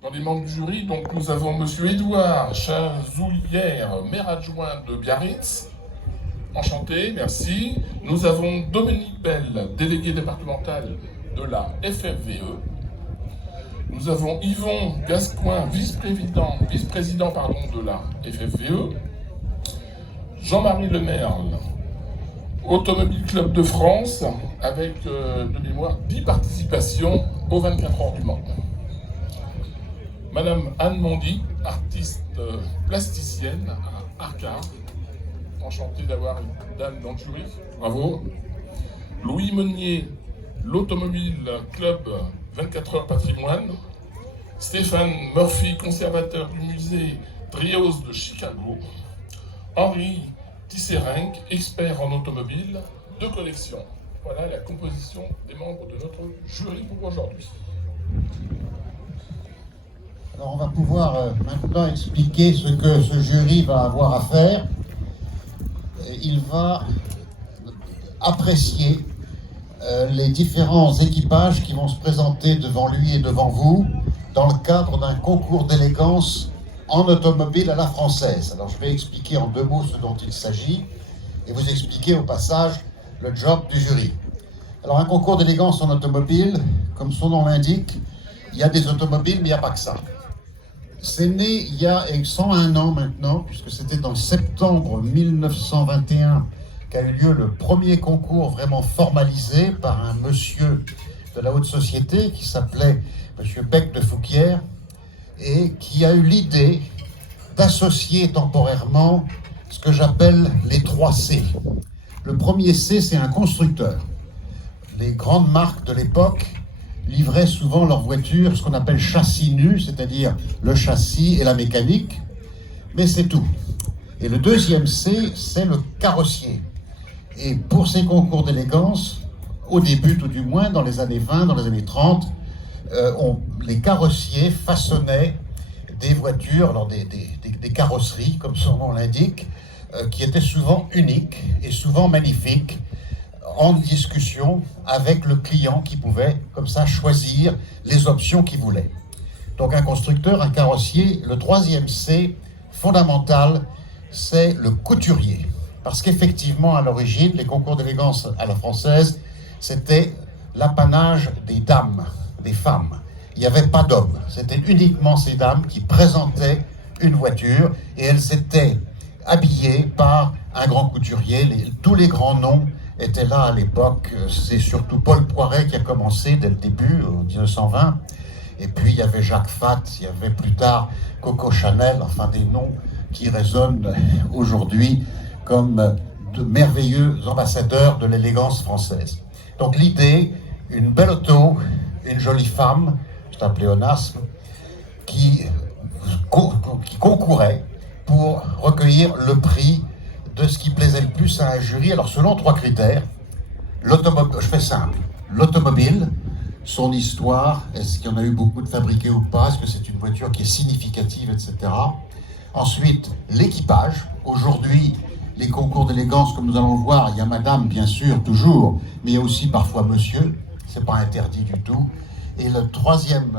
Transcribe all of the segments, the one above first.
Dans les membres du jury, donc, nous avons M. Édouard Chazoulière, maire adjoint de Biarritz. Enchanté, merci. Nous avons Dominique Bell, délégué départemental de la FFVE. Nous avons Yvon Gascoin, vice-président de la FFVE. Jean-Marie Lemerle, Automobile Club de France, avec de mémoire 10 participations aux 24 heures du Mans. Madame Anne Mondy, artiste plasticienne à Arcard. Enchanté d'avoir une dame dans le jury. Bravo. Louis Meunier, l'Automobile Club 24 heures patrimoine. Stéphane Murphy, conservateur du musée Trios de Chicago. Henri Tisserink, expert en automobile de collection. Voilà la composition des membres de notre jury pour aujourd'hui. Alors on va pouvoir maintenant expliquer ce que ce jury va avoir à faire. Il va apprécier les différents équipages qui vont se présenter devant lui et devant vous dans le cadre d'un concours d'élégance en automobile à la française. Alors je vais expliquer en 2 mots ce dont il s'agit et vous expliquer au passage le job du jury. Alors un concours d'élégance en automobile, comme son nom l'indique, il y a des automobiles mais il n'y a pas que ça. C'est né il y a 101 ans maintenant, puisque c'était en septembre 1921 qu'a eu lieu le premier concours vraiment formalisé par un monsieur de la haute société qui s'appelait monsieur Bec de Fouquières et qui a eu l'idée d'associer temporairement ce que j'appelle les 3 C. Le premier C, c'est un constructeur. Les grandes marques de l'époque livraient souvent leurs voitures, ce qu'on appelle châssis nu, c'est-à-dire le châssis et la mécanique, mais c'est tout. Et le deuxième C, c'est le carrossier. Et pour ces concours d'élégance, au début tout du moins, dans les années 20, dans les années 30, les carrossiers façonnaient des voitures, alors des carrosseries, comme son nom l'indique, qui étaient souvent uniques et souvent magnifiques, en discussion avec le client qui pouvait comme ça choisir les options qu'il voulait. Donc un constructeur, un carrossier. Le troisième C, fondamental, c'est le couturier. Parce qu'effectivement, à l'origine, les concours d'élégance à la française, c'était l'apanage des dames, des femmes. Il n'y avait pas d'hommes. C'était uniquement ces dames qui présentaient une voiture et elles étaient habillées par un grand couturier. Tous les grands noms étaient là à l'époque. C'est surtout Paul Poiret qui a commencé dès le début, en 1920. Et puis il y avait Jacques Fath, il y avait plus tard Coco Chanel, enfin des noms qui résonnent aujourd'hui comme de merveilleux ambassadeurs de l'élégance française. Donc l'idée, une belle auto, une jolie femme, c'est un pléonasme, qui concourait pour recueillir le prix de ce qui plaisait le plus à un jury. Alors selon 3 critères, je fais simple, l'automobile, son histoire, est-ce qu'il y en a eu beaucoup de fabriqués ou pas, est-ce que c'est une voiture qui est significative, etc. Ensuite, l'équipage. Aujourd'hui, les concours d'élégance, comme nous allons le voir, il y a madame, bien sûr, toujours, mais il y a aussi parfois monsieur, c'est pas interdit du tout. Et la troisième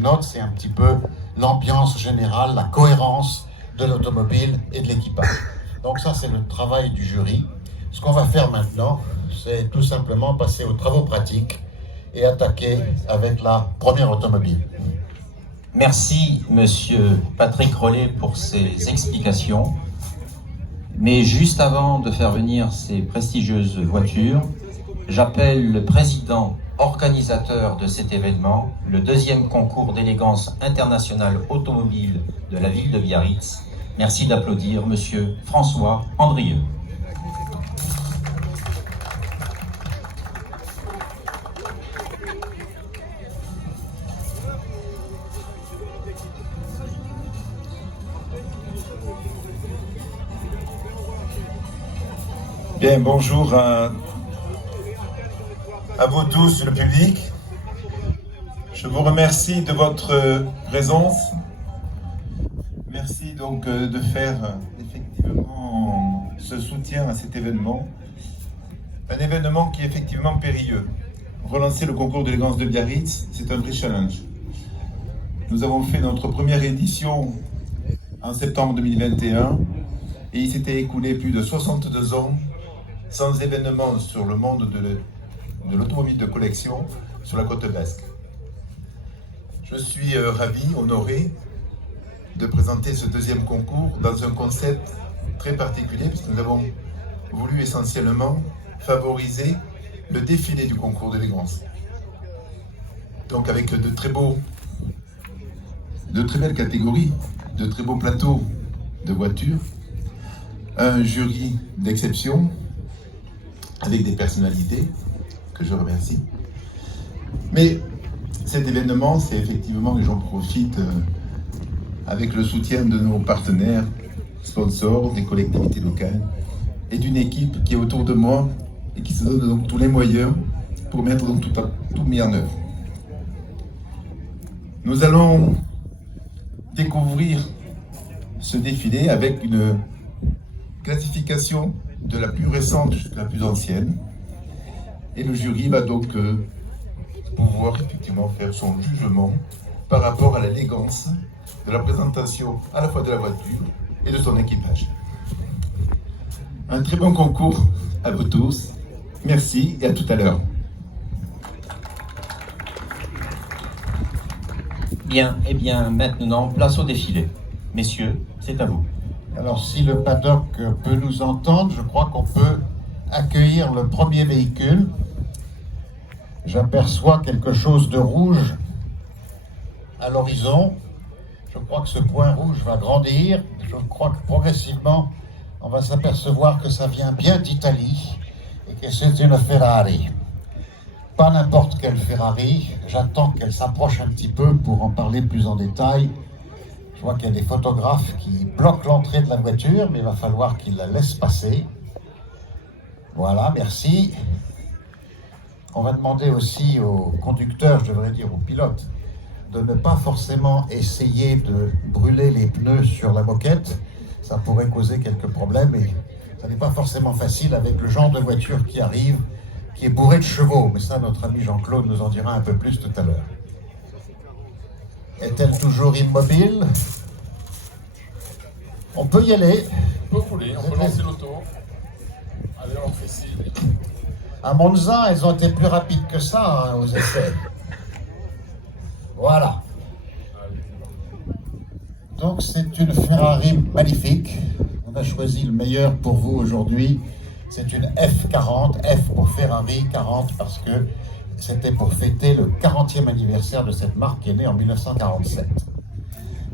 note, c'est un petit peu l'ambiance générale, la cohérence de l'automobile et de l'équipage. Donc ça, c'est le travail du jury. Ce qu'on va faire maintenant, c'est tout simplement passer aux travaux pratiques et attaquer avec la première automobile. Merci, monsieur Patrick Rollet, pour ces explications. Mais juste avant de faire venir ces prestigieuses voitures, j'appelle le président organisateur de cet événement, le 2e concours d'élégance internationale automobile de la ville de Biarritz. Merci d'applaudir monsieur François Andrieux. Bien, bonjour à vous tous, le public. Je vous remercie de votre présence. Merci donc de faire effectivement ce soutien à cet événement. Un événement qui est effectivement périlleux. Relancer le concours d'élégance de Biarritz, c'est un vrai challenge. Nous avons fait notre première édition en septembre 2021 et il s'était écoulé plus de 62 ans sans événement sur le monde de l'automobile de collection sur la côte basque. Je suis ravi, honoré de présenter ce deuxième concours dans un concept très particulier puisque nous avons voulu essentiellement favoriser le défilé du concours d'élégance. Donc avec de très belles catégories, de très beaux plateaux de voitures, un jury d'exception avec des personnalités que je remercie. Mais cet événement, c'est effectivement, et j'en profite, avec le soutien de nos partenaires, sponsors, des collectivités locales et d'une équipe qui est autour de moi et qui se donne donc tous les moyens pour mettre donc tout mis en œuvre. Nous allons découvrir ce défilé avec une classification de la plus récente jusqu'à la plus ancienne. Et le jury va donc pouvoir effectivement faire son jugement par rapport à l'élégance de la présentation à la fois de la voiture et de son équipage. Un très bon concours à vous tous. Merci et à tout à l'heure. Bien, et bien maintenant, place au défilé. Messieurs, c'est à vous. Alors, si le paddock peut nous entendre, je crois qu'on peut accueillir le premier véhicule. J'aperçois quelque chose de rouge à l'horizon. Je crois que ce point rouge va grandir. Je crois que progressivement, on va s'apercevoir que ça vient bien d'Italie et que c'est une Ferrari. Pas n'importe quelle Ferrari. J'attends qu'elle s'approche un petit peu pour en parler plus en détail. Je vois qu'il y a des photographes qui bloquent l'entrée de la voiture, mais il va falloir qu'ils la laissent passer. Voilà, merci. On va demander aussi aux conducteurs, je devrais dire aux pilotes, de ne pas forcément essayer de brûler les pneus sur la moquette. Ça pourrait causer quelques problèmes et ça n'est pas forcément facile avec le genre de voiture qui arrive, qui est bourré de chevaux. Mais ça, notre ami Jean-Claude nous en dira un peu plus tout à l'heure. Est-elle toujours immobile? On peut y aller. On peut rouler, on peut lancer l'auto. Allez, on fait signe. À Monza, elles ont été plus rapides que ça aux essais. Voilà. Donc c'est une Ferrari magnifique. On a choisi le meilleur pour vous aujourd'hui. C'est une F40, F pour Ferrari 40 parce que c'était pour fêter le 40e anniversaire de cette marque qui est née en 1947.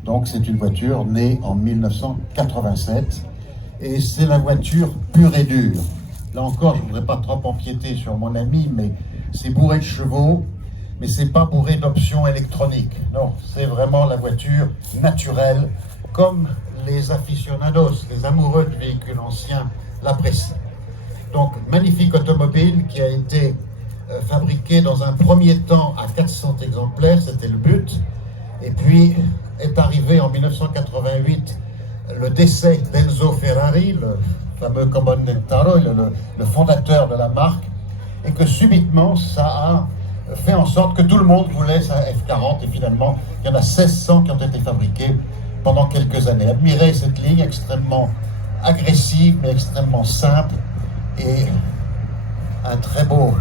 Donc c'est une voiture née en 1987 et c'est la voiture pure et dure. Là encore, je ne voudrais pas trop empiéter sur mon ami, mais c'est bourré de chevaux, mais c'est pas bourré d'options électroniques. Non, c'est vraiment la voiture naturelle, comme les aficionados, les amoureux de véhicules anciens l'apprécient. Donc, magnifique automobile qui a été fabriquée dans un premier temps à 400 exemplaires, c'était le but. Et puis est arrivé en 1988 le décès d'Enzo Ferrari, le fameux commendatore, le fondateur de la marque, et que subitement ça a fait en sorte que tout le monde voulait sa F40 et finalement il y en a 1600 qui ont été fabriqués pendant quelques années. Admirez cette ligne extrêmement agressive mais extrêmement simple et un très beau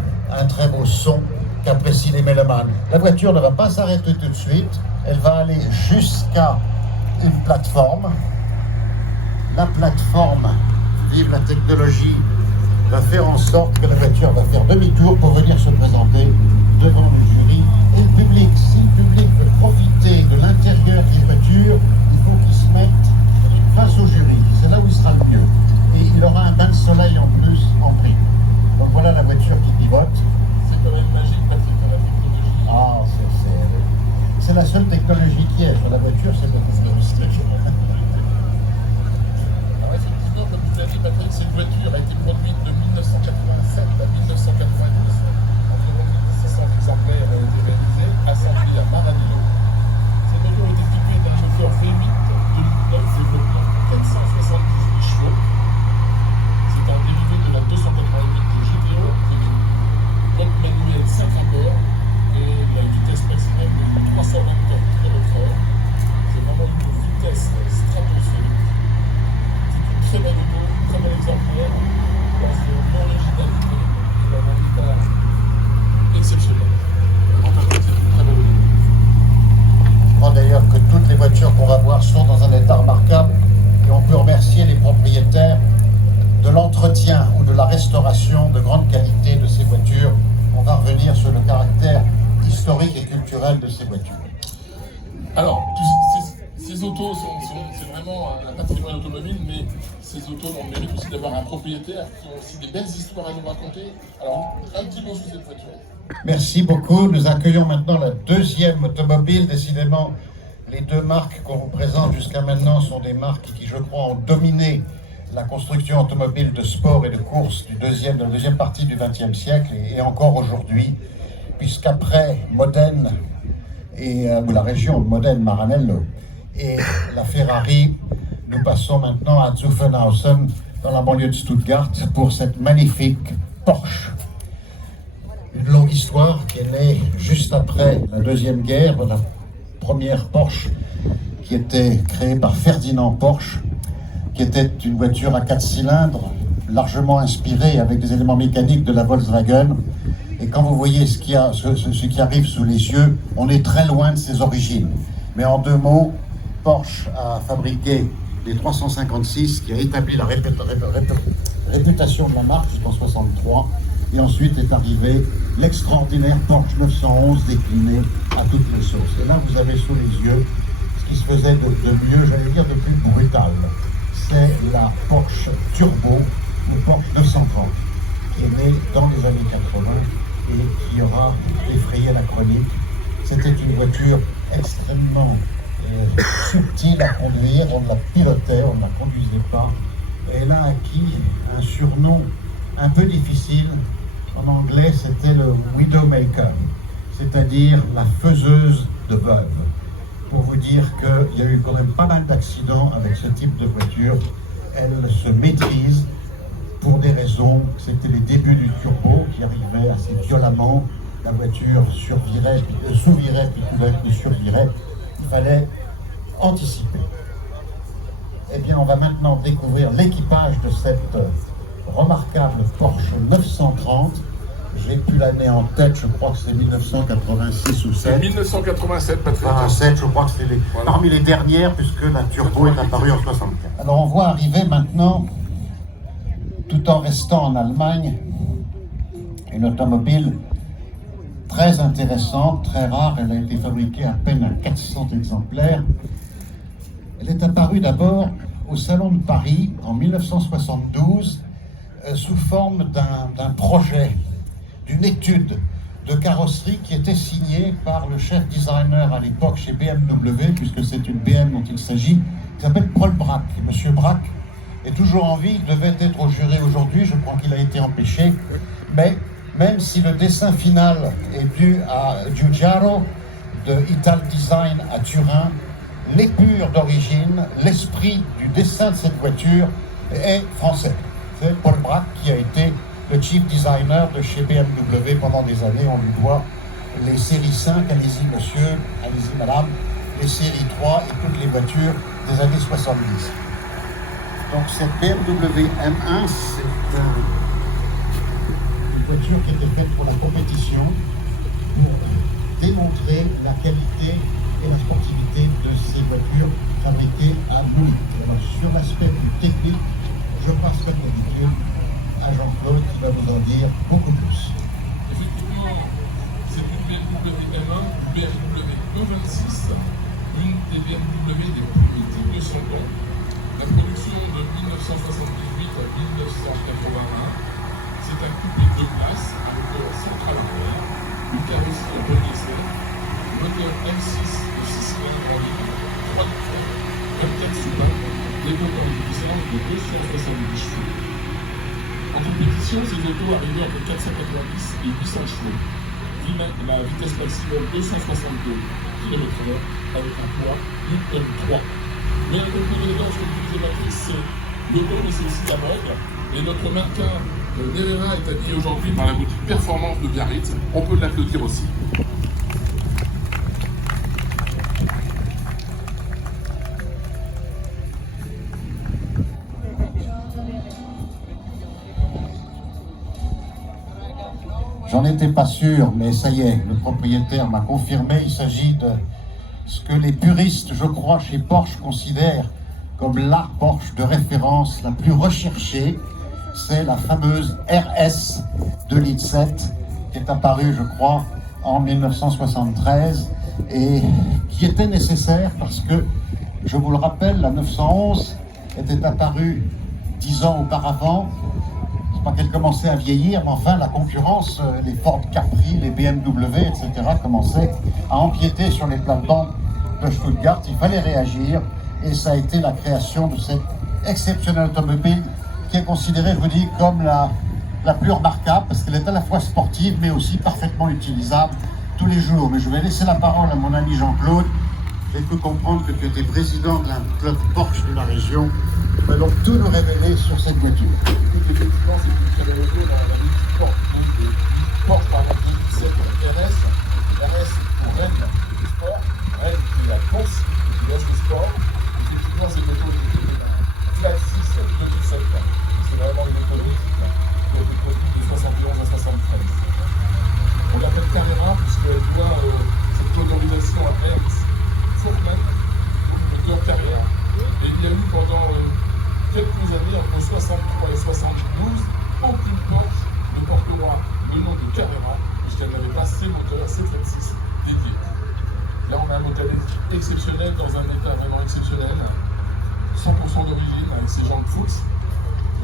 son qu'apprécient les mélomanes. La voiture ne va pas s'arrêter tout de suite, elle va aller jusqu'à une plateforme. La plateforme, vive la technologie, va faire en sorte que la voiture va faire demi-tour pour venir se présenter devant le jury et le public. Si le public veut profiter de l'intérieur des voitures, il faut qu'il se mette face au jury. C'est là où il sera le mieux. Et il aura un bain de soleil en plus en prix. Donc voilà la voiture qui pivote. C'est quand même magique, Patrick, la technologie. Ah, c'est la seule technologie qui est. Sur la voiture, c'est la technologie. Alors effectivement, comme tu l'as dit, Patrick, cette voiture a été produite de 1987 à 1992. Environ 1600 exemplaires restauration de grande qualité de ces voitures. On va revenir sur le caractère historique et culturel de ces voitures. Alors, ces autos, c'est vraiment un patrimoine automobile, mais ces autos ont le mérite aussi d'avoir un propriétaire qui a aussi des belles histoires à nous raconter. Alors, un petit mot sur cette voiture. Merci beaucoup. Nous accueillons maintenant la deuxième automobile. Décidément, les deux marques qu'on vous présente jusqu'à maintenant sont des marques qui, je crois, ont dominé la construction automobile de sport et de course de la deuxième partie du XXe siècle et encore aujourd'hui, puisqu'après Modène ou la région de Modène, Maranello et la Ferrari, nous passons maintenant à Zuffenhausen dans la banlieue de Stuttgart pour cette magnifique Porsche. Une longue histoire qui est née juste après la Deuxième Guerre, la première Porsche qui était créée par Ferdinand Porsche, qui était une voiture à 4 cylindres, largement inspirée avec des éléments mécaniques de la Volkswagen. Et quand vous voyez ce qui arrive sous les yeux, on est très loin de ses origines. Mais en deux mots, Porsche a fabriqué les 356, qui a établi la réputation de la marque jusqu'en 1963. Et ensuite est arrivé l'extraordinaire Porsche 911 décliné à toutes les sauces. Et là, vous avez sous les yeux ce qui se faisait de mieux, j'allais dire de plus brutal. C'est la Porsche Turbo, le Porsche 930, qui est née dans les années 80 et qui aura effrayé la chronique. C'était une voiture extrêmement subtile à conduire, on la pilotait, on ne la conduisait pas. Et elle a acquis un surnom un peu difficile. En anglais, c'était le Widowmaker, c'est-à-dire la faiseuse de veuves. Pour vous dire qu'il y a eu quand même pas mal d'accidents avec ce type de voiture. Elle se maîtrise pour des raisons. C'était les débuts du turbo qui arrivaient assez violemment. La voiture sous-virait, puis tout d'un coup survirait. Il fallait anticiper. Eh bien, on va maintenant découvrir l'équipage de cette remarquable Porsche 930. J'ai plus l'année en tête, je crois que c'est 1986 ou 7. 1987, Patrick. 87, je crois que c'est parmi les dernières, puisque la Turbo est apparue en 64. Alors on voit arriver maintenant, tout en restant en Allemagne, une automobile très intéressante, très rare. Elle a été fabriquée à peine à 400 exemplaires. Elle est apparue d'abord au Salon de Paris en 1972 sous forme d'un projet, d'une étude de carrosserie qui était signée par le chef designer à l'époque chez BMW, puisque c'est une BM dont il s'agit, qui s'appelle Paul Bracq. Et Monsieur Bracq est toujours en vie, il devait être au jury aujourd'hui, je crois qu'il a été empêché, mais même si le dessin final est dû à Giugiaro de Ital Design à Turin, l'épure d'origine, l'esprit du dessin de cette voiture est français. C'est Paul Bracq qui a été le chief designer de chez BMW pendant des années. On lui doit les séries 5, allez-y monsieur, allez-y madame, les séries 3 et toutes les voitures des années 70. Donc cette BMW M1, c'est une voiture qui était faite pour la compétition, pour démontrer la qualité et la sportivité de ces voitures fabriquées à Munich. Alors, sur l'aspect plus technique, je passe comme d'habitude à Jean-Claude qui va vous en dire beaucoup plus. Effectivement, c'est une BMW M1, BMW E26, une des BMW des plus mythiques de son temps. La production de 1978 à 1981, c'est un coupé 2 places, un moteur central arrière, une carrosserie en bon essai, moteur M6 de 6 cylindres à ligne, 3 litres, 24 soupapes, développeur de puissance de 270 chevaux. En compétition, ces autos arrivaient entre 490 et 800 chevaux. La vitesse maximum 262 km/h avec un poids Newton 3. Mais un peu plus d'élégance, comme vous disiez Patrice, c'est le bon, mais c'est aussi la mode. Et notre mannequin Nerera est habillé aujourd'hui par la boutique Performance de Biarritz. On peut l'applaudir aussi. J'en étais pas sûr, mais ça y est, le propriétaire m'a confirmé. Il s'agit de ce que les puristes, je crois, chez Porsche considèrent comme la Porsche de référence la plus recherchée. c'est la fameuse RS 2,7 litres qui est apparue, je crois, en 1973 et qui était nécessaire parce que, je vous le rappelle, la 911 était apparue 10 ans auparavant. C'est pas qu'elle commençait à vieillir, mais enfin la concurrence, les Ford Capri, les BMW, etc. commençaient à empiéter sur les plates-bandes de Stuttgart. Il fallait réagir et ça a été la création de cette exceptionnelle automobile qui est considérée, je vous dis, comme la plus remarquable parce qu'elle est à la fois sportive mais aussi parfaitement utilisable tous les jours. Mais je vais laisser la parole à mon ami Jean-Claude. J'ai pu comprendre que tu étais président d'un club Porsche de la région. Tu vas donc tout nous révéler sur cette voiture. Effectivement, c'est une très belle auto. On a vu Porsche par exemple 2017 RS. RS pour Rennes Sport. Rennes qui est la course, qui lâche le sport. Effectivement, c'est une auto Flat 6 2007. C'est vraiment une auto qui a été produite de 71 à 73. On l'appelle Carrera puisqu'elle voit cette motorisation à Hertz Fourman au moteur Carrera. Et il y a eu pendant quelques années, entre 63 et 72, aucune Porsche ne portera le nom de Carrera puisqu'elle n'avait pas ses moteurs, ses Flat 6 dédiés. Là, on a un moteur exceptionnel dans un état vraiment exceptionnel, 100% d'origine avec ses jantes Fuchs.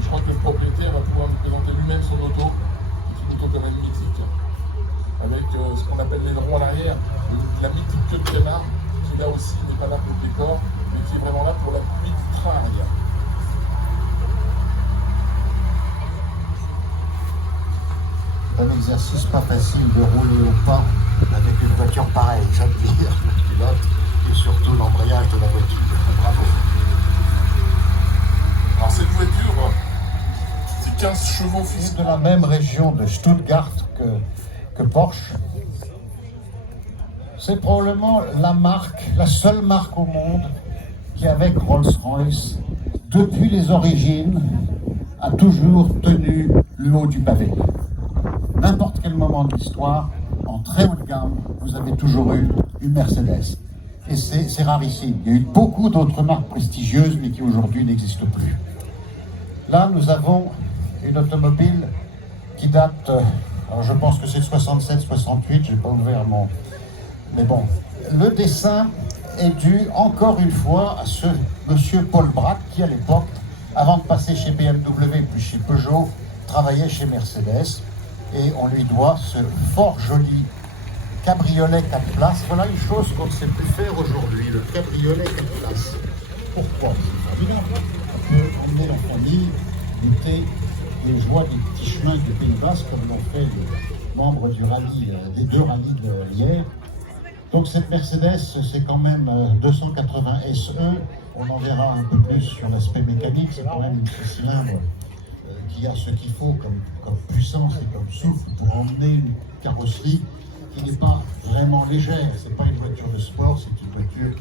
Je crois que le propriétaire va pouvoir nous présenter lui-même son auto, qui est une auto quand même mythique, avec ce qu'on appelle l'aileron à l'arrière, la mythique queue de canard, qui là aussi n'est pas là pour le décor, mais qui est vraiment là pour la pluie du train arrière. C'est un exercice pas facile de rouler au pas avec une voiture pareille, j'admire le pilote et surtout l'embrayage de la voiture. Bravo. Alors cette voiture, c'est 15 chevaux fils De la même région de Stuttgart que Porsche. C'est probablement la seule marque au monde qui, avec Rolls-Royce, depuis les origines, a toujours tenu le haut du pavé. N'importe quel moment de l'histoire, en très haut de gamme, vous avez toujours eu une Mercedes. Et c'est rarissime. Il y a eu beaucoup d'autres marques prestigieuses, mais qui aujourd'hui n'existent plus. Là, nous avons une automobile qui date, alors je pense que c'est 67-68, j'ai pas ouvert mon... Mais bon, le dessin est dû encore une fois à ce monsieur Paul Bracq qui à l'époque, avant de passer chez BMW puis chez Peugeot, travaillait chez Mercedes et on lui doit ce fort joli cabriolet 4 places. Voilà une chose qu'on ne sait plus faire aujourd'hui, le cabriolet 4 places. Pourquoi? C'est formidable. On peut emmener la famille, goûter les joies des petits chemins du Pays Basque comme l'ont fait les membres du rallye, des deux rallyes d'hier. Donc cette Mercedes, c'est quand même 280 SE. On en verra un peu plus sur l'aspect mécanique. C'est quand même une 6 cylindres qui a ce qu'il faut comme puissance et comme souffle pour emmener une carrosserie qui n'est pas vraiment légère. C'est pas une voiture de sport, c'est une voiture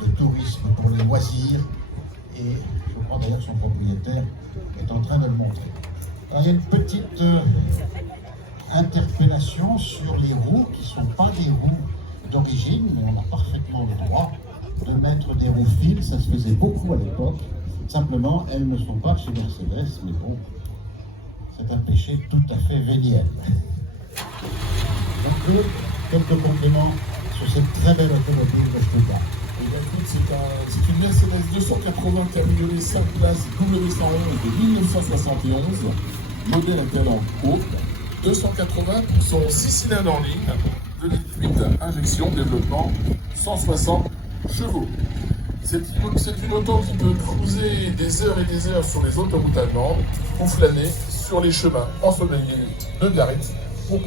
de tourisme pour les loisirs. Et je crois d'ailleurs que son propriétaire est en train de le montrer. Alors, il y a une petite interpellation sur les roues qui ne sont pas des roues d'origine, mais on a parfaitement le droit de mettre des roues fines. Ça se faisait beaucoup à l'époque. Simplement, elles ne sont pas chez Mercedes, mais bon, c'est un péché tout à fait véniel. Donc, quelques compléments sur cette très belle automobile de Stuttgart. C'est une Mercedes 280 cabriolet 5 places W111 de 1971, modèle interne en coupe, 280 pour son 6 cylindres en ligne, 2,8 litres injection, développement, 160 chevaux. C'est une auto qui peut cruiser des heures et des heures sur les autoroutes allemandes ou flâner sur les chemins ensoleillés de Biarritz pour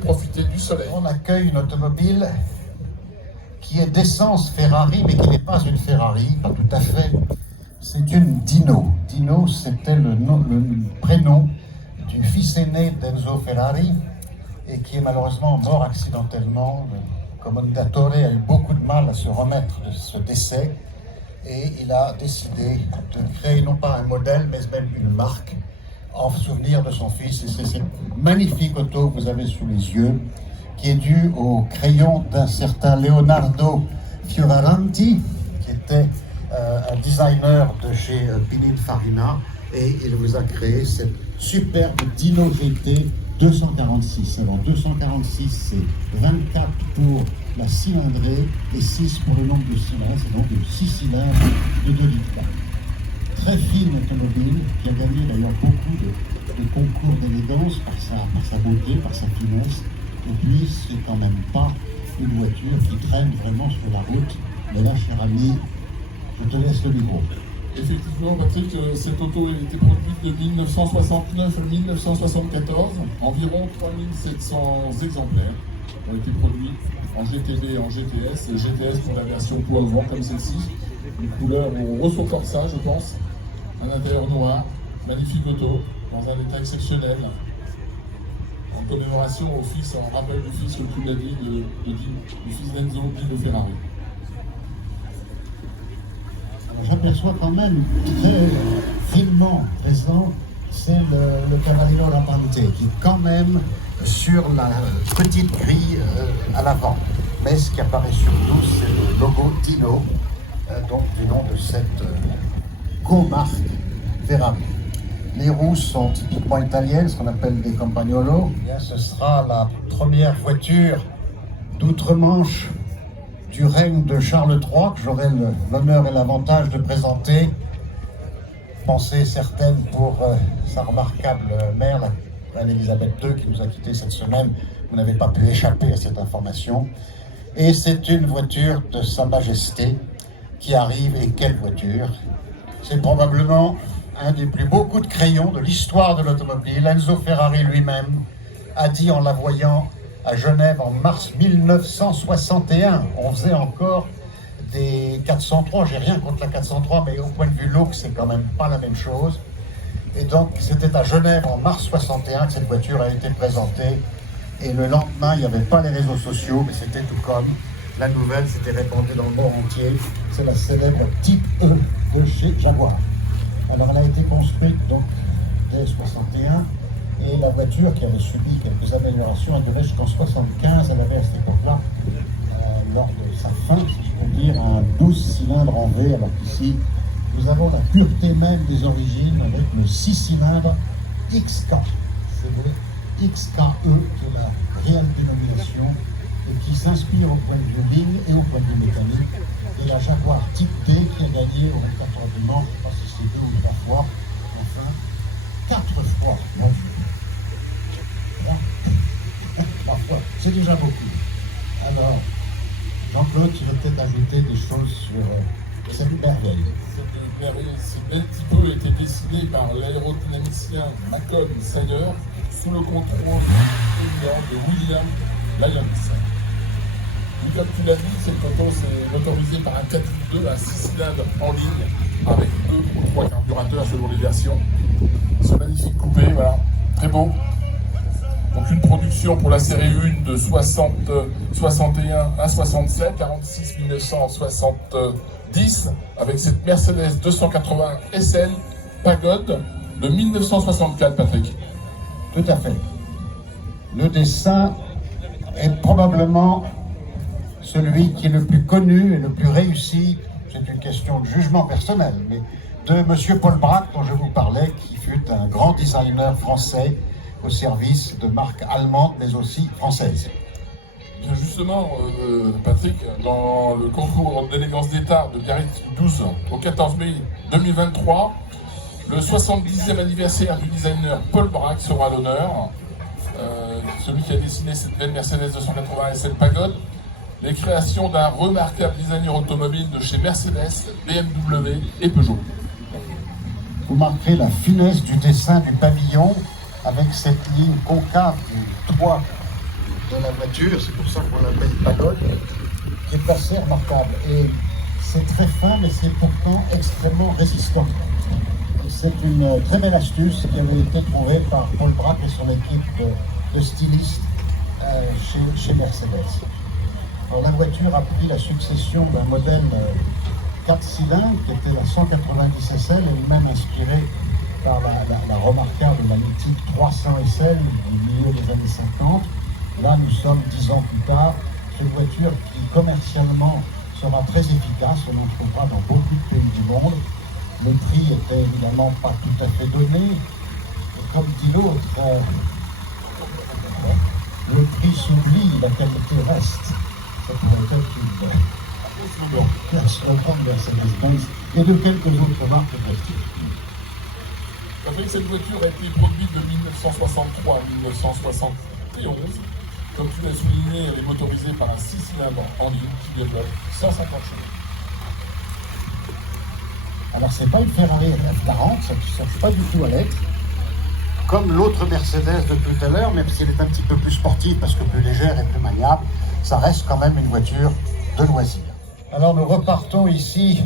profiter du soleil. On accueille une automobile qui est d'essence Ferrari, mais qui n'est pas une Ferrari, pas tout à fait. C'est une Dino. Dino, c'était le prénom du fils aîné d'Enzo Ferrari, et qui est malheureusement mort accidentellement. Le commendatore a eu beaucoup de mal à se remettre de ce décès, et il a décidé de créer non pas un modèle, mais même une marque, en souvenir de son fils. Et c'est cette magnifique auto que vous avez sous les yeux, qui est due au crayon d'un certain Leonardo Fioravanti, qui était un designer de chez Pininfarina et il vous a créé cette superbe Dino GT 246. Alors 246, c'est 24 pour la cylindrée et 6 pour le nombre de cylindres, c'est donc 6 cylindres de 2 litres. Très fine automobile qui a gagné d'ailleurs beaucoup de concours d'élégance par sa beauté, par sa finesse. Et puis c'est quand même pas une voiture qui traîne vraiment sur la route. Mais là, cher ami, je te laisse le micro. Effectivement, Patrick, cette auto a été produite de 1969 à 1974. Environ 3700 exemplaires ont été produits en GTB et en GTS. Le GTS pour la version poids au vent comme celle-ci. Une couleur au ressortissant, je pense. Un intérieur noir, magnifique auto, dans un état exceptionnel. En commémoration au fils, en rappel du fils, comme tu l'as dit, du fils d'Enzo, Dino Ferrari. J'aperçois quand même très finement présent, c'est le Cavallino Rampante qui est quand même sur la petite grille à l'avant. Mais ce qui apparaît surtout, c'est le logo Dino, donc du nom de cette comarque Ferrari. Les roues sont typiquement italiennes, ce qu'on appelle des Campagnolo. Bien, ce sera la première voiture d'outre-Manche du règne de Charles III, que j'aurai l'honneur et l'avantage de présenter. Pensée certaine pour sa remarquable mère, la reine Elisabeth II, qui nous a quittés cette semaine. Vous n'avez pas pu échapper à cette information. Et c'est une voiture de Sa Majesté qui arrive. Et quelle voiture! C'est probablement un des plus beaux coups de crayon de l'histoire de l'automobile. Enzo Ferrari lui-même a dit en la voyant à Genève en mars 1961. On faisait encore des 403, j'ai rien contre la 403, mais au point de vue look, c'est quand même pas la même chose. Et donc, c'était à Genève en mars 61 que cette voiture a été présentée. Et le lendemain, il n'y avait pas les réseaux sociaux, mais c'était tout comme. La nouvelle s'était répandue dans le monde entier. C'est la célèbre Type E de chez Jaguar. Alors, elle a été construite donc dès 61. Et la voiture, qui avait subi quelques améliorations, a duré jusqu'en 75. Elle avait à cette époque-là, lors de sa fin, si je peux dire, un 12 cylindres en V, alors qu'ici, nous avons la pureté même des origines avec le 6 cylindres XK. C'est le XKE qui est la réelle dénomination et qui s'inspire au point de vue ligne et au point de vue mécanique. Et la Jaguar Type D qui a gagné au 24 heures du Mans, je ne sais pas si c'est 2 ou 3 fois, enfin 4 fois, mon Dieu. 3 fois, c'est déjà beaucoup. Alors, Jean-Claude, tu vas peut-être ajouter des choses sur cette merveille. Ce bel type a été dessiné par l'aérodynamicien Malcolm Sayer sous le contrôle de William Lyons. Et comme tu l'as dit, cette auto c'est motorisé par un 4.2 à 6 cylindres en ligne avec 2 ou 3 carburateurs selon les versions. Ce magnifique coupé, voilà, très beau. Donc une production pour la série 1 de 61 à 67, 46 1970, avec cette Mercedes 280 SL Pagode de 1964, Patrick. Tout à fait. Le dessin est probablement celui qui est le plus connu et le plus réussi, c'est une question de jugement personnel, mais de M. Paul Bracq, dont je vous parlais, qui fut un grand designer français au service de marques allemandes, mais aussi françaises. Bien justement, Patrick, dans le concours d'élégance d'État de Biarritz 12 au 14 mai 2023, le 70e anniversaire du designer Paul Bracq sera à l'honneur. Celui qui a dessiné cette belle Mercedes 280 SL Pagode, les créations d'un remarquable designer automobile de chez Mercedes, BMW et Peugeot. Vous marquez la finesse du dessin du pavillon avec cette ligne concave du toit de la voiture, c'est pour ça qu'on l'appelle Pagode, qui est assez remarquable. Et c'est très fin, mais c'est pourtant extrêmement résistant. C'est une très belle astuce qui avait été trouvée par Paul Bracq et son équipe de stylistes chez Mercedes. Alors, la voiture a pris la succession d'un modèle 4 cylindres qui était la 190 SL, elle-même inspirée par la remarquable, la mythique 300 SL du milieu des années 50. Là, nous sommes 10 ans plus tard, une voiture qui commercialement sera très efficace, on en trouvera dans beaucoup de pays du monde. Le prix était évidemment pas tout à fait donné. Et comme dit l'autre, le prix s'oublie, la qualité reste. Ça pourrait être un slogan de Mercedes-Benz et de quelques autres marques de voitures. Vous savez que cette voiture a été produite de 1963 à 1971. Comme tu l'as souligné, elle est motorisée par un 6 cylindres en ligne qui développe 150 chevaux. Alors c'est pas une Ferrari F40, ça ne cherche pas du tout à l'être. Comme l'autre Mercedes de tout à l'heure, même si elle est un petit peu plus sportive parce que plus légère et plus maniable, ça reste quand même une voiture de loisir. Alors nous repartons ici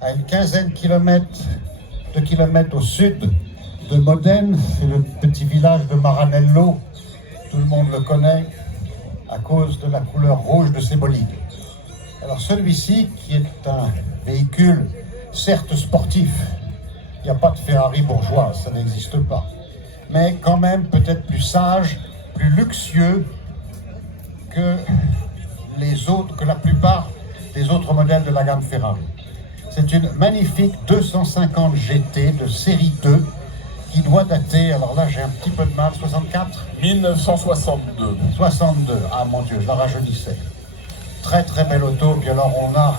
à une quinzaine de kilomètres au sud de Modène. C'est le petit village de Maranello. Tout le monde le connaît à cause de la couleur rouge de ses bolides. Alors celui-ci, qui est un véhicule certes sportif, il n'y a pas de Ferrari bourgeoise, ça n'existe pas, mais quand même peut-être plus sage, plus luxueux que la plupart des autres modèles de la gamme Ferrari. C'est une magnifique 250 GT de série 2 qui doit dater, alors là j'ai un petit peu de mal, 64 1962. 62, ah mon Dieu, je la rajeunissais. Très très belle auto, puis alors on a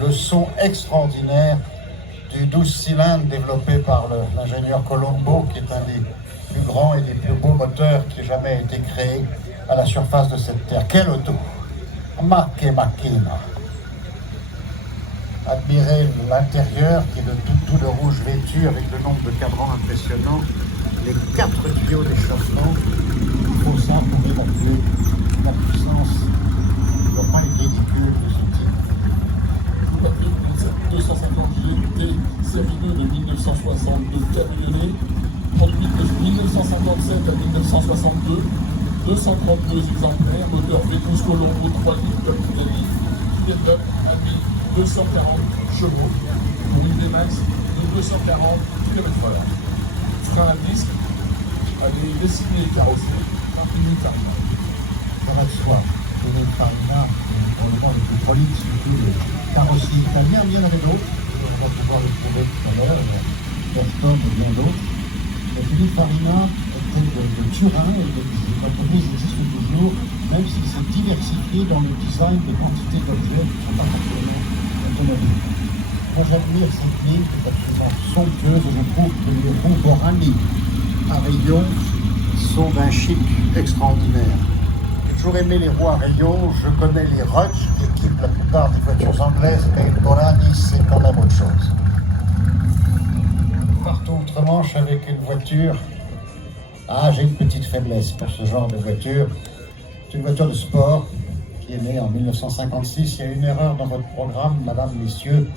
le son extraordinaire du 12 cylindres développé par l'ingénieur Colombo, qui est un des plus grands et des plus beaux moteurs qui ait jamais été créé à la surface de cette terre. Quelle auto! Ma che macchina! Admirez l'intérieur qui est de tout de rouge vêtu avec le nombre de cadrans impressionnants, les 4 tuyaux d'échauffement. Il faut ça pour évacuer la puissance. Il n'y a pas les véhicules, les outils. Vous rappelez que cette 250 GT série 2 de 1962 cabriolet, produite de 1957 à 1962, 232 exemplaires, moteur Vetus Colombo 3 litres comme tu l'as dit, qui développe à lui 240 chevaux pour une D-Max de 240 km/h. Frein à disque, elle est dessinée et carrossée par Pininfarina. Ça va de soi. Pininfarina est probablement le plus prolixe de tous les carrossiers italiens. Il y en avait d'autres. On va pouvoir les trouver tout à l'heure. Berton et bien d'autres. Mais Pininfarina était de Turin et l'entreprise existe toujours, même s'il s'est diversifié dans le design des quantités d'objets qui ne sont pas forcément automobiles. Moi j'admire cette ligne qui est absolument somptueuse et je trouve que les roues Borrani à rayons sont d'un chic extraordinaire. J'ai toujours aimé les roues à rayons, je connais les Rudge qui équipent la plupart des voitures anglaises, mais Borrani c'est quand même autre chose. Partons outre-Manche avec une voiture. Ah, j'ai une petite faiblesse pour ce genre de voiture. C'est une voiture de sport qui est née en 1956. Il y a une erreur dans votre programme, madame, messieurs.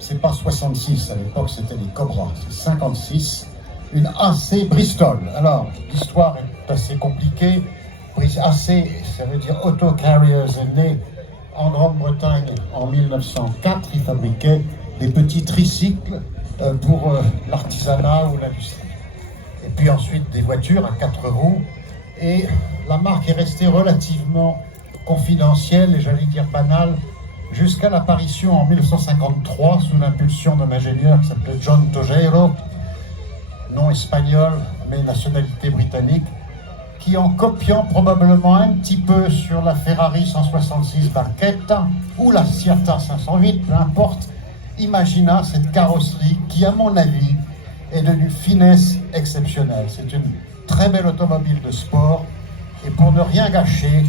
C'est pas 66, à l'époque c'était les Cobras, c'est 56. Une AC Bristol. Alors, l'histoire est assez compliquée. AC, ça veut dire Auto Carriers, est né en Grande-Bretagne en 1904. Il fabriquait des petits tricycles pour l'artisanat ou l'industrie. Et puis ensuite des voitures à 4 roues. Et la marque est restée relativement confidentielle et j'allais dire banale jusqu'à l'apparition en 1953 sous l'impulsion d'un ingénieur qui s'appelait John Tojeiro, nom espagnol mais nationalité britannique, qui en copiant probablement un petit peu sur la Ferrari 166 Barchetta ou la Ciata 508, peu importe, imagina cette carrosserie qui, à mon avis, est d'une finesse exceptionnelle. C'est une très belle automobile de sport et pour ne rien gâcher,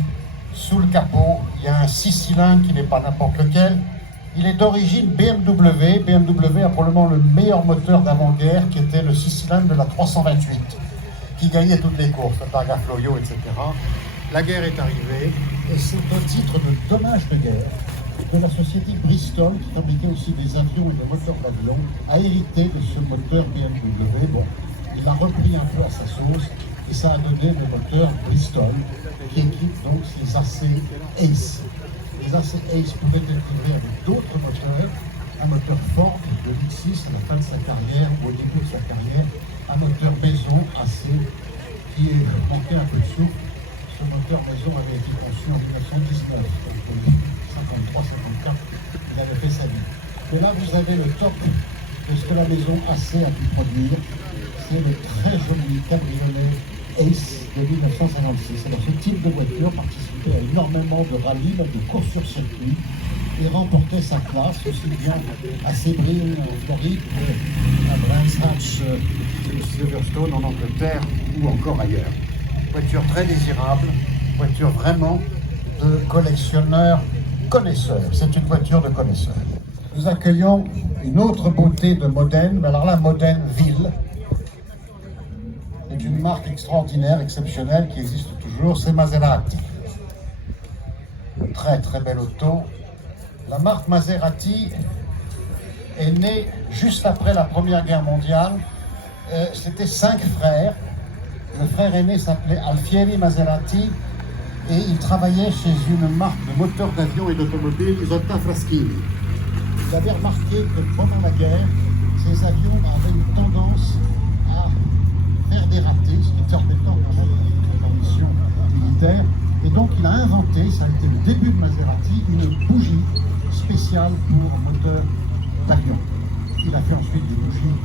sous le capot, il y a un 6 cylindres qui n'est pas n'importe lequel. Il est d'origine BMW. BMW a probablement le meilleur moteur d'avant-guerre qui était le 6 cylindres de la 328 qui gagnait toutes les courses, le Targa Florio, etc. La guerre est arrivée et c'est au titre de dommages de guerre que la société Bristol, qui fabriquait aussi des avions et des moteurs d'avion, a hérité de ce moteur BMW. Bon, il l'a repris un peu à sa sauce et ça a donné le moteur Bristol qui équipe donc ces AC Ace. Les AC Ace pouvaient être livrés avec d'autres moteurs, un moteur Ford de X6 à la fin de sa carrière ou au début de sa carrière, un moteur Maison AC qui manquait un peu de souffle. Ce moteur Maison avait été conçu en 1919, donc 53-54, il avait fait sa vie. que là, vous avez le top de ce que la maison AC a pu produire. C'est le très joli cabriolet Ace de 1956. Alors, ce type de voiture participait à énormément de rallyes, de courses sur circuit, et remportait sa classe aussi bien à Sebring en Floride qu'à Brands Hatch Silverstone en Angleterre ou encore ailleurs. Voiture très désirable, voiture vraiment de collectionneur connaisseur. C'est une voiture de connaisseur. Nous accueillons une autre beauté de Modène, mais alors la Modène Ville. C'est une marque extraordinaire, exceptionnelle, qui existe toujours, c'est Maserati. Très très belle auto. La marque Maserati est née juste après la Première Guerre mondiale. C'était 5 frères. Le frère aîné s'appelait Alfieri Maserati et il travaillait chez une marque de moteurs d'avion et d'automobiles, Isotta Fraschini. Il avait remarqué que pendant la guerre, ces avions avaient une tendance à faire des ratés, ce qui était embêtant quand même dans la mission militaire. Et donc il a inventé, ça a été le début de Maserati, une bougie spéciale pour moteur d'avion. Il a fait ensuite des bougies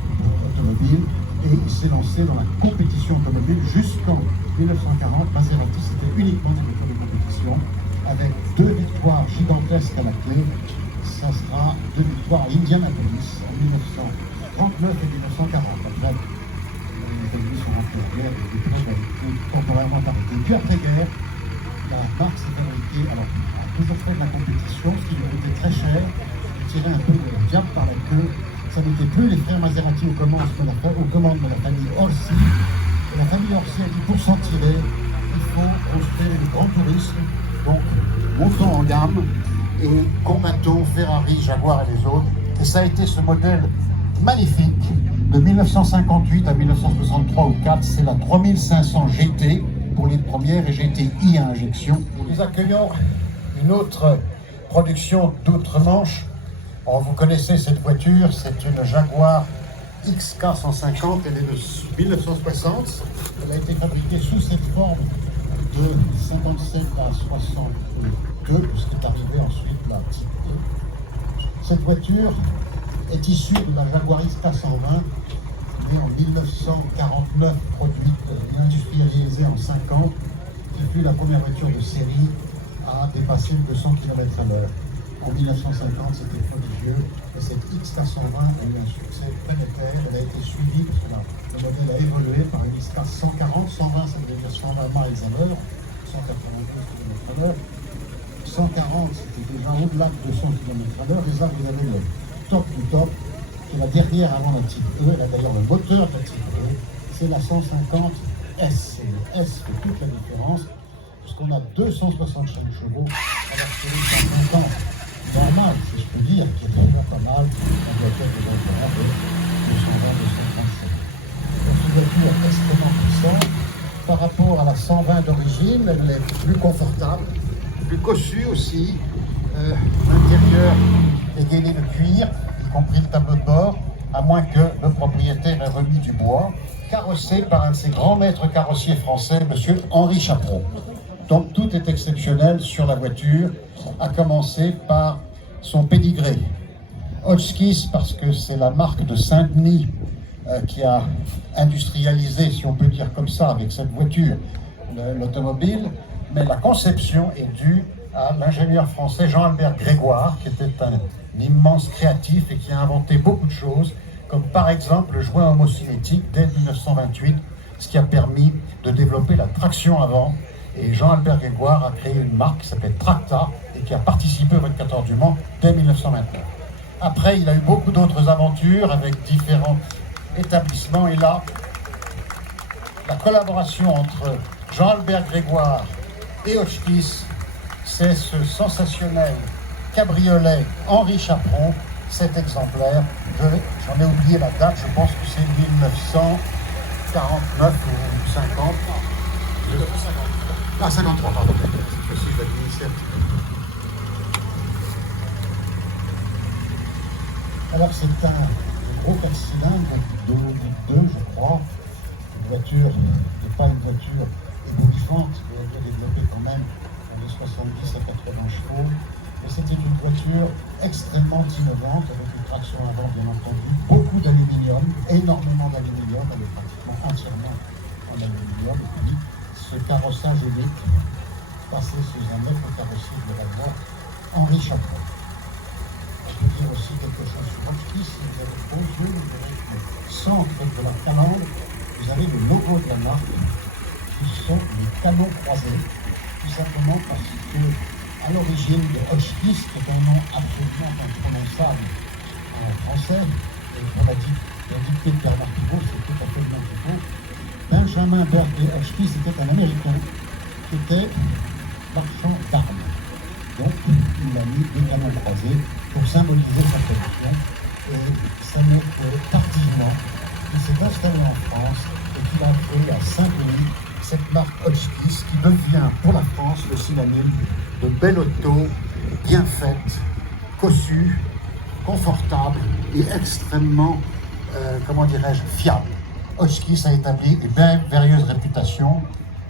automobiles et il s'est lancé dans la compétition automobile jusqu'en 1940. Maserati, c'était uniquement des moteurs de compétition avec 2 victoires gigantesques à la clé. Ça sera 2 victoires à Indianapolis en 1939 et 1940. Après, les États-Unis sont rentrés en guerre et les preuves ont été temporairement arrêtées. Puis après-guerre, la marque s'est fabriquée, alors a toujours fait de la compétition, ce qui lui coûtait très cher, tirer un peu de la diable par la queue. Ça n'était plus les frères Maserati aux commandes de la famille Orsi. Et la famille Orsi a dit pour s'en tirer, il faut construire le grand tourisme, donc montons en gamme et combattons Ferrari, Jaguar et les autres. Et ça a été ce modèle magnifique de 1958 à 1963 ou 4, c'est la 3500 GT pour les premières et GTI à injection. Nous accueillons une autre production d'outre-Manche. Bon, vous connaissez cette voiture, c'est une Jaguar XK150, elle est de 1960. Elle a été fabriquée sous cette forme de 57 à 62, puisqu'est arrivé ensuite la type E. Cette voiture est issue de la Jaguar XK120, née en 1949, produite et industrialisée en 50, qui fut la première voiture de série à dépasser le 200 km/h. En 1950, c'était prodigieux, et cette XK120 a eu un succès planétaire. Elle a été suivie, parce que le modèle a évolué, par une XK140. 120, ça veut dire 120 miles à l'heure, 192 km/h. 140, c'était déjà au-delà de 200 km/h. Et là, vous avez le top du top, qui est la dernière avant la type E. Elle a d'ailleurs le moteur de la type E. C'est la 150S. Et le S fait toute la différence, puisqu'on a 265 chevaux, alors que les 150 normal, si je peux dire, qui est déjà pas mal, on doit être de 220-235 chevaux. Donc c'est une voiture extrêmement puissante. Par rapport à la 120 d'origine, elle est plus confortable, plus cossue aussi. L'intérieur est gainé de cuir, y compris le tableau de bord, à moins que le propriétaire ait remis du bois, carrossé par un de ses grands maîtres carrossiers français, M. Henri Chaperon. Donc tout est exceptionnel sur la voiture, à commencer par son pédigré. Hotchkiss, parce que c'est la marque de Saint-Denis qui a industrialisé, si on peut dire comme ça, avec cette voiture, l'automobile, mais la conception est due à l'ingénieur français Jean-Albert Grégoire, qui était un immense créatif et qui a inventé beaucoup de choses, comme par exemple le joint homocinétique dès 1928, ce qui a permis de développer la traction avant. Et Jean-Albert Grégoire a créé une marque qui s'appelle Tracta et qui a participé au 24 heures du Mans dès 1929. Après, il a eu beaucoup d'autres aventures avec différents établissements. Et là, la collaboration entre Jean-Albert Grégoire et Hotchkiss, c'est ce sensationnel cabriolet Henri Chaperon, cet exemplaire. J'en ai oublié la date, je pense que c'est 1949 ou 50. Ah, 53, pardon. Je suis administré un petit peu. Alors, c'est un gros 4 cylindres, 2, je crois. Une voiture, n'est pas une voiture ébouriffante, mais elle est développée quand même dans les 70 à 80 chevaux. Et c'était une voiture extrêmement innovante, avec une traction avant, bien entendu, beaucoup d'aluminium, énormément d'aluminium, elle est pratiquement entièrement en aluminium. Et puis, ce carrossage unique, passé sous un autre carrossier de Valois, Henri Chaperon. On peut dire aussi quelque chose sur Hotchkiss, si vous avez beaux yeux, vous verrez que le centre de la calandre, vous avez le logo de la marque, qui sont les canons croisés, tout simplement parce que, à l'origine de Hotchkiss, qui est un nom absolument imprononçable en français, et pour la dictée de Bernard Pivot, c'est tout à fait le même propos, Benjamin Berger Hotchkiss était un Américain qui était marchand d'armes. Donc, il a mis des canons croisés pour symboliser sa production. Et ça n'est que tardivement qu'il s'est installé en France et qu'il a créé à Saint-Denis cette marque Hotchkiss qui devient pour la France le synonyme de belle auto, bien faite, cossue, confortable et extrêmement, comment dirais-je, fiable. Hotchkiss a établi une merveilleuse réputation.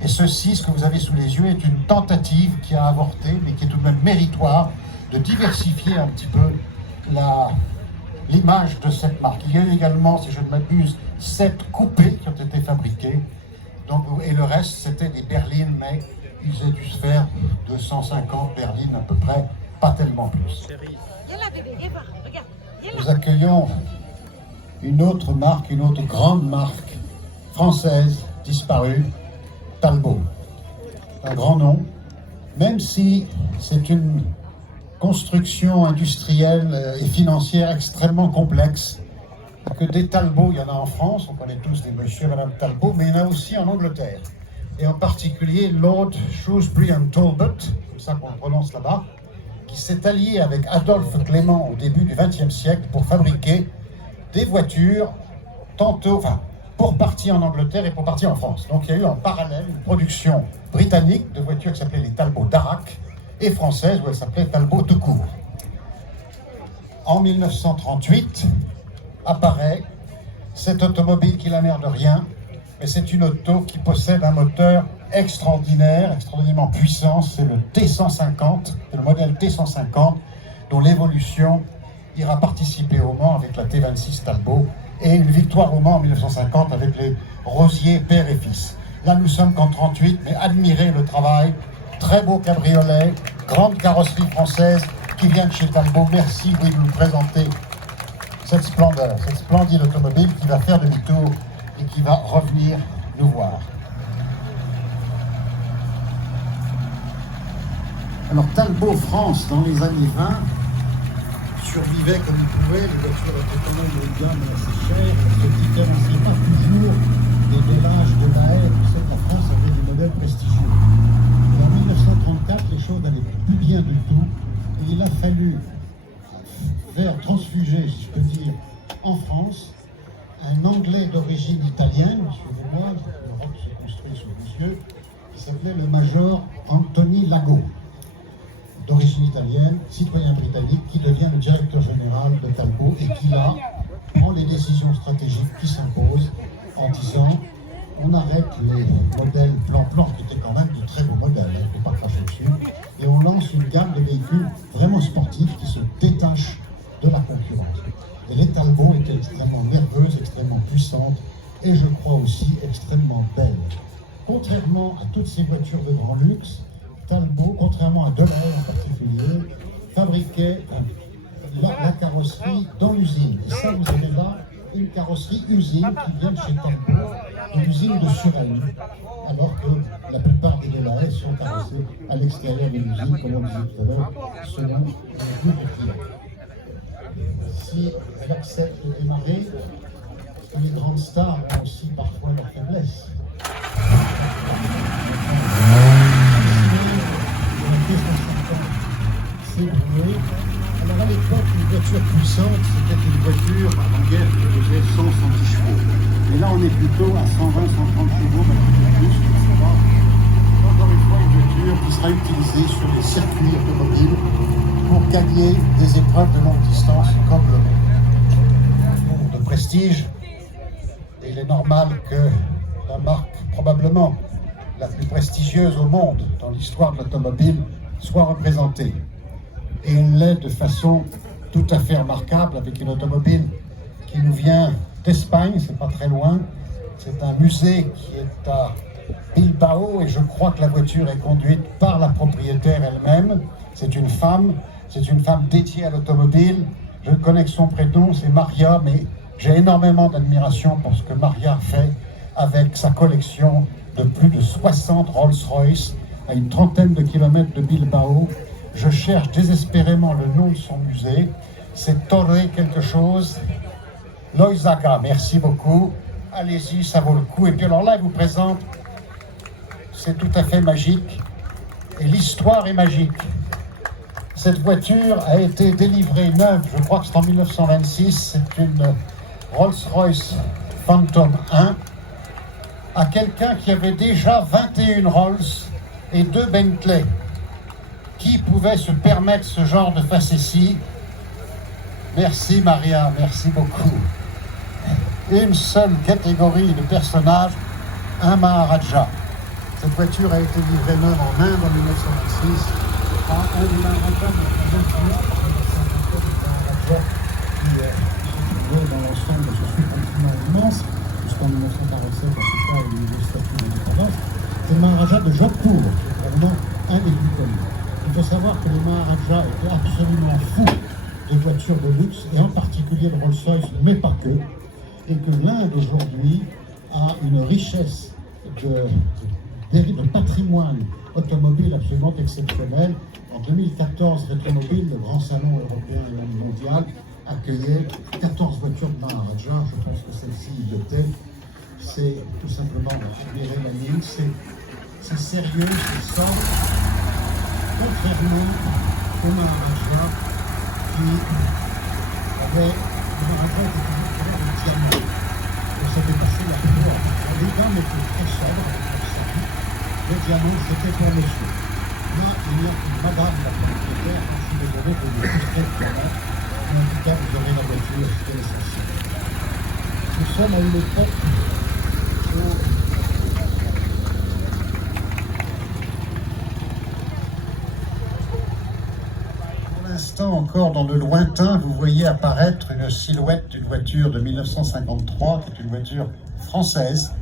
Et ceci, ce que vous avez sous les yeux, est une tentative qui a avorté, mais qui est tout de même méritoire, de diversifier un petit peu l'image de cette marque. Il y a eu également, si je ne m'abuse, 7 coupés qui ont été fabriqués. Donc, et le reste, c'était des berlines, mais ils ont dû se faire 250 berlines à peu près, pas tellement plus. Nous accueillons une autre marque, une autre grande marque française disparue, Talbot. Un grand nom, même si c'est une construction industrielle et financière extrêmement complexe, que des Talbot, il y en a en France, on connaît tous des monsieur et madame Talbot, mais il y en a aussi en Angleterre. Et en particulier Lord Shrewsbury and Talbot, comme ça qu'on le prononce là-bas, qui s'est allié avec Adolphe Clément au début du XXe siècle pour fabriquer des voitures, tantôt, pour partie en Angleterre et pour partie en France. Donc il y a eu en parallèle une production britannique de voitures qui s'appelait les Talbot Darracq et française où elle s'appelait Talbot tout court. En 1938 apparaît cette automobile qui n'a l'air de rien, mais c'est une auto qui possède un moteur extraordinaire, extraordinairement puissant, c'est le T150, c'est le modèle T150 dont l'évolution ira participer au Mans avec la T26 Talbot et une victoire au Mans en 1950 avec les Rosier père et fils. Là nous sommes qu'en 38, mais admirez le travail, très beau cabriolet, grande carrosserie française qui vient de chez Talbot. Merci de nous présenter cette splendeur, cette splendide automobile qui va faire demi-tour et qui va revenir nous voir. Alors Talbot France, dans les années 20, survivait comme il pouvait, les voitures étaient quand même de gamme assez chères, ne se différenciaient pas toujours des délages de la haie. Vous savez que la France avait des modèles prestigieux. Et en 1934, les choses n'allaient plus bien du tout, et il a fallu faire transfuger, si je peux dire, en France, un Anglais d'origine italienne, suivez-moi, l'Europe se construit sous vos yeux, qui s'appelait le Major Anthony Lago, d'origine italienne, citoyen britannique, qui devient le directeur général de Talbot et qui, là, prend les décisions stratégiques qui s'imposent en disant on arrête les modèles plan-plan, qui étaient quand même de très beaux modèles, il ne faut pas cracher dessus, et on lance une gamme de véhicules vraiment sportifs qui se détachent de la concurrence. Et les Talbot étaient extrêmement nerveuses, extrêmement puissantes, et je crois aussi extrêmement belles. Contrairement à toutes ces voitures de grand luxe, Talbot, contrairement à Delahaye en particulier, fabriquait la carrosserie dans l'usine. Et ça, vous avez là une carrosserie usine qui vient de chez Talbot, une usine de Suresnes, alors que la plupart des Delahaye sont carrossés à l'extérieur de l'usine, comme on disait tout à l'heure, selon le goût du client. Si j'accepte de démarrer, parce que les grandes stars ont aussi parfois leurs faiblesses. Alors à l'époque, une voiture puissante, c'était une voiture avant-guerre qui faisait 100-110 chevaux. Et là, on est plutôt à 120-130 chevaux, plus, encore une fois, une voiture qui sera utilisée sur les circuits automobiles pour gagner des épreuves de longue distance comme le Mans. De prestige, et il est normal que la marque, probablement la plus prestigieuse au monde dans l'histoire de l'automobile, soit représentée. Et elle l'est de façon tout à fait remarquable avec une automobile qui nous vient d'Espagne, c'est pas très loin. C'est un musée qui est à Bilbao et je crois que la voiture est conduite par la propriétaire elle-même. C'est une femme dédiée à l'automobile. Je ne connais que son prénom, c'est Maria, mais j'ai énormément d'admiration pour ce que Maria fait avec sa collection de plus de 60 Rolls-Royce à une trentaine de kilomètres de Bilbao. Je cherche désespérément le nom de son musée. C'est Torre quelque chose. Loizaga, merci beaucoup. Allez-y, ça vaut le coup. Et puis alors là, il vous présente, c'est tout à fait magique. Et l'histoire est magique. Cette voiture a été délivrée neuve, je crois que c'est en 1926. C'est une Rolls-Royce Phantom 1 à quelqu'un qui avait déjà 21 Rolls et 2 Bentley. Qui pouvait se permettre ce genre de facétie? Merci Maria, merci beaucoup. Une seule catégorie de personnages, un Maharaja. Cette voiture a été livrée neuve en Inde en 1926 à un des Maharajas qui est dans l'ensemble de ce sous-continent immense, jusqu'en 1947, en tout cas, il y a eu le statut d'indépendance. C'est le Maharaja de Jodhpur, qui est probablement un des plus connus. Il faut savoir que les Maharajas étaient absolument fous de voitures de luxe, et en particulier de Rolls-Royce, mais pas que. Et que l'Inde aujourd'hui a une richesse de patrimoine automobile absolument exceptionnelle. En 2014, Rétromobile, le grand salon européen et même mondial, accueillait 14 voitures de Maharaja. Je pense que celle-ci y était. C'est tout simplement admirer la ligne. C'est sérieux, c'est sobre. Contrairement au Maharaja qui avait le diamant. On s'est dépassé la couleur. Les dames étaient très sobres. Le diamant, c'était pour monsieur. Là, il y a une madame, la propriétaire. Je suis désolé de vous frustrer le diamant. Mais en tout cas, vous aurez la voiture, c'était l'essentiel. Nous sommes à une époque où encore dans le lointain, vous voyez apparaître une silhouette d'une voiture de 1953, qui est une voiture française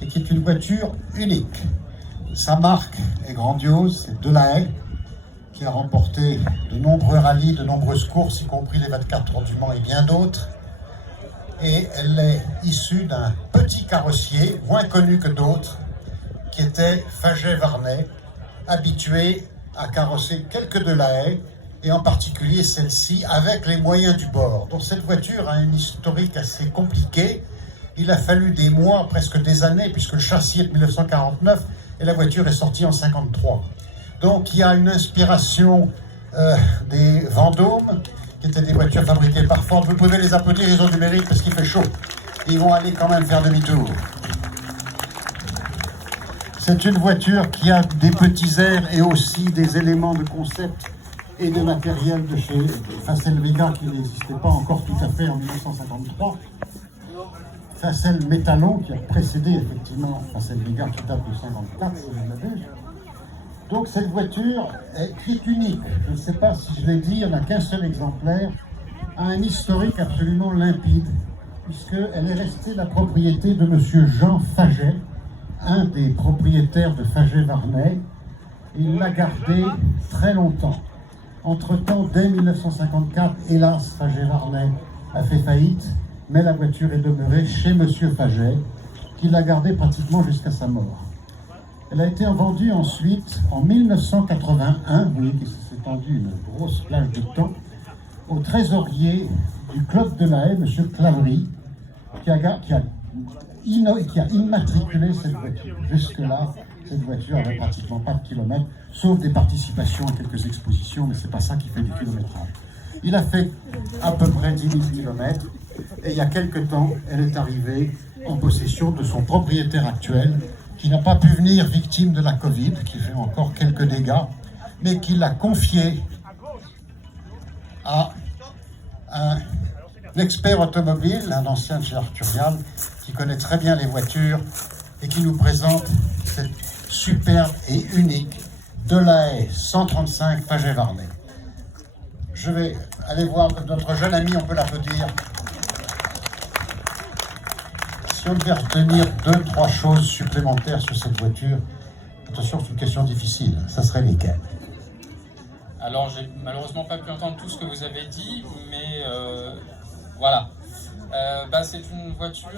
et qui est une voiture unique. Sa marque est grandiose, c'est Delahaye, qui a remporté de nombreux rallyes, de nombreuses courses, y compris les 24 Tours du Mans et bien d'autres. Et elle est issue d'un petit carrossier, moins connu que d'autres, qui était Faget-Varnet, habitué à carrosser quelques Delahaye, et en particulier celle-ci, avec les moyens du bord. Donc cette voiture a un historique assez compliqué. Il a fallu des mois, presque des années, puisque le châssis est de 1949 et la voiture est sortie en 1953. Donc il y a une inspiration des Vendôme, qui étaient des voitures fabriquées par Ford. Vous pouvez les applaudir, ils ont du mérite parce qu'il fait chaud. Ils vont aller quand même faire demi-tour. C'est une voiture qui a des petits airs et aussi des éléments de concept et de matériel de chez Facel Vega qui n'existait pas encore tout à fait en 1953. Facel Métalon qui a précédé effectivement Facel Vega qui date de 1954, si je l'avais. Donc cette voiture qui est unique, je ne sais pas si je l'ai dit, il n'y en a qu'un seul exemplaire, a un historique absolument limpide, puisqu'elle est restée la propriété de M. Jean Faget, un des propriétaires de Faget-Varnet. Il l'a gardée très longtemps. Entre-temps, dès 1954, hélas, Faget-Varnet a fait faillite, mais la voiture est demeurée chez M. Faget, qui l'a gardée pratiquement jusqu'à sa mort. Elle a été vendue ensuite, en 1981, vous voyez que s'est étendue une grosse plage de temps, au trésorier du Club Delahaye, M. Claverie, qui a immatriculé cette voiture. Jusque-là, cette voiture n'avait pratiquement pas de kilomètres, sauf des participations à quelques expositions, mais c'est pas ça qui fait du kilométrage. Il a fait à peu près 10 000 kilomètres, et il y a quelque temps, elle est arrivée en possession de son propriétaire actuel, qui n'a pas pu venir victime de la Covid, qui fait encore quelques dégâts, mais qui l'a confiée à un expert automobile, un ancien de chez Arturial, qui connaît très bien les voitures et qui nous présente cette superbe et unique Delahaye 135 Faget-Varnet. Je vais aller voir notre jeune ami, on peut l'applaudir. Si on devait retenir 2-3 choses supplémentaires sur cette voiture, attention, c'est une question difficile, ça serait lesquelles? Alors, j'ai malheureusement pas pu entendre tout ce que vous avez dit, mais voilà. C'est une voiture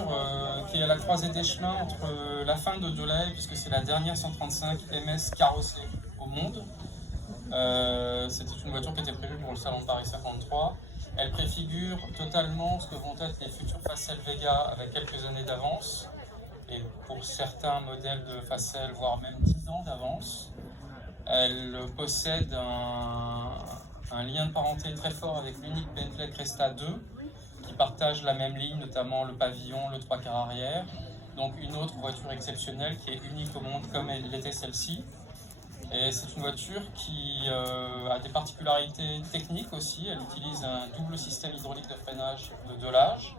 qui est à la croisée des chemins entre la fin de Delahaye, puisque c'est la dernière 135 MS carrossée au monde. C'était une voiture qui était prévue pour le salon de Paris 53. Elle préfigure totalement ce que vont être les futurs Facel Vega avec quelques années d'avance, et pour certains modèles de Facel, voire même 10 ans d'avance. Elle possède un lien de parenté très fort avec l'unique Bentley Cresta 2, qui partage la même ligne, notamment le pavillon, le 3/4 arrière. Donc une autre voiture exceptionnelle qui est unique au monde comme elle l'était celle-ci. Et c'est une voiture qui a des particularités techniques aussi. Elle utilise un double système hydraulique de freinage de Delage.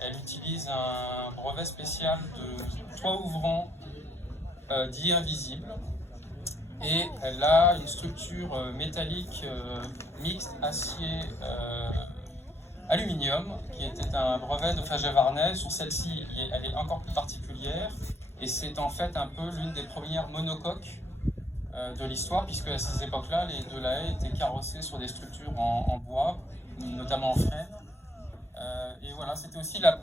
Elle utilise un brevet spécial de toit ouvrant dit invisible. Et elle a une structure métallique mixte acier aluminium, qui était un brevet de Faget-Varnet. Sur celle-ci, elle est encore plus particulière, et c'est en fait un peu l'une des premières monocoques de l'histoire, puisque à ces époques-là, les Delahaye étaient carrossés sur des structures en bois, notamment en frêne. Et voilà, c'était aussi la...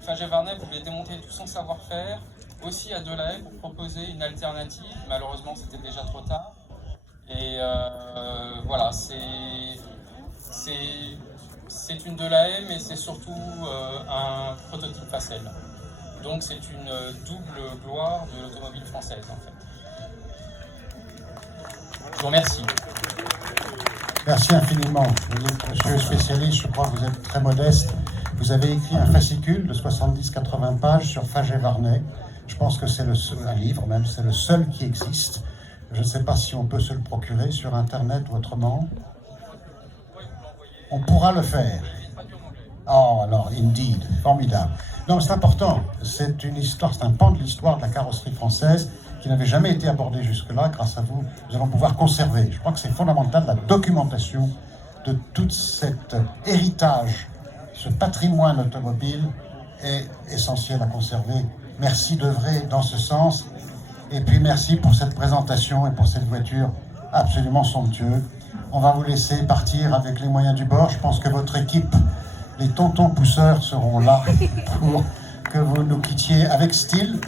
Faget-Varnet voulait démontrer tout son savoir-faire, aussi à Delahaye, pour proposer une alternative. Malheureusement, c'était déjà trop tard. Et voilà, c'est une Delahaye, mais c'est surtout un prototype Facel. Donc c'est une double gloire de l'automobile française, en fait. Je vous remercie. Merci infiniment. Monsieur le spécialiste, je crois que vous êtes très modeste. Vous avez écrit un fascicule de 70-80 pages sur Faget-Varnet. Je pense que c'est un livre même, c'est le seul qui existe. Je ne sais pas si on peut se le procurer sur Internet ou autrement. On pourra le faire. Oh, alors, indeed, formidable. Non, c'est important. C'est une histoire, c'est un pan de l'histoire de la carrosserie française qui n'avait jamais été abordé jusque-là. Grâce à vous, nous allons pouvoir conserver. Je crois que c'est fondamental, la documentation de tout cet héritage, ce patrimoine automobile est essentiel à conserver. Merci d'œuvrer dans ce sens. Et puis merci pour cette présentation et pour cette voiture absolument somptueuse. On va vous laisser partir avec les moyens du bord. Je pense que votre équipe, les tontons pousseurs, seront là pour que vous nous quittiez avec style.